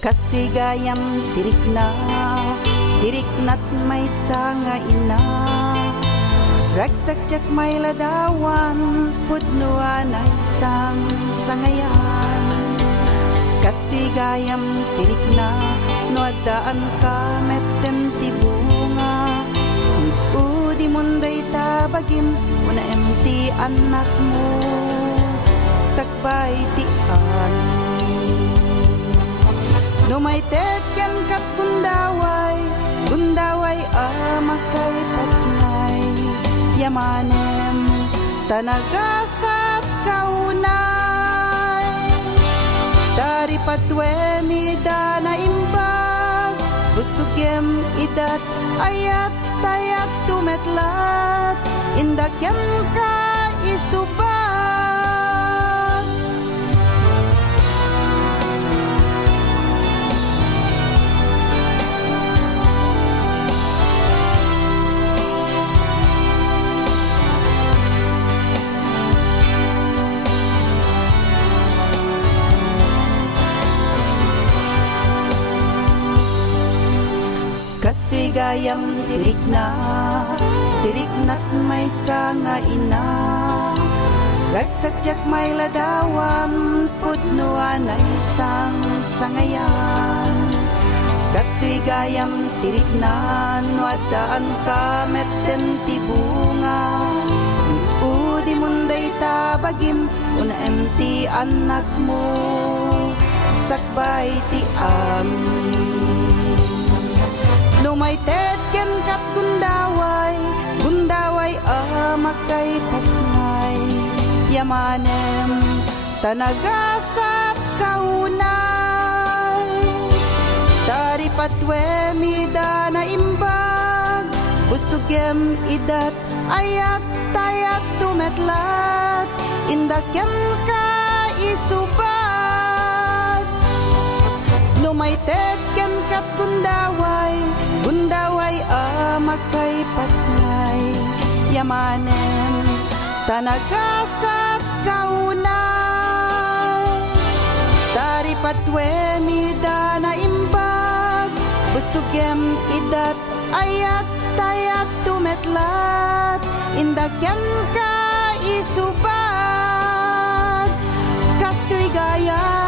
Kastoy gayam tiriknat may sanga ina. Ragsak may ladawan, pudnuan ay sang sangayan. Kastoy gayam tirikna, no adaan ka metten ti bunga. Udi munday tabagim, una emti anak mo, sakbay ti Numay teken kat gundaway amakay pasngay. Yamanem tanagasat kaunay. Dari patwe mida na imbag, busugem idat ayat tayat tumetlat. Indagem ka isubat. Kastoy gayam tiriknat may sanga ina. Ragsak may ladawan, pudnuan ay sang sangayan. Kastoy gayam tiriknan, wadaan ka metten ti bunga. Udi munday tabagim, una emti anak mo, sakbay ti Numay teken kat gundaway amakay pasngay. Yamanem tanagasat kaunay. Dari patwe mida na imbag, busugem idat ayat tayat tumetlat. Indagem ka isubat. Numay teken kat gundaway amakay pasngay. Yamanem tanagasat kaunay. Dari patwe mida na imbag, busugem idat ayat tayat tumetlat. Indagem ka isubat. Kastoy gayam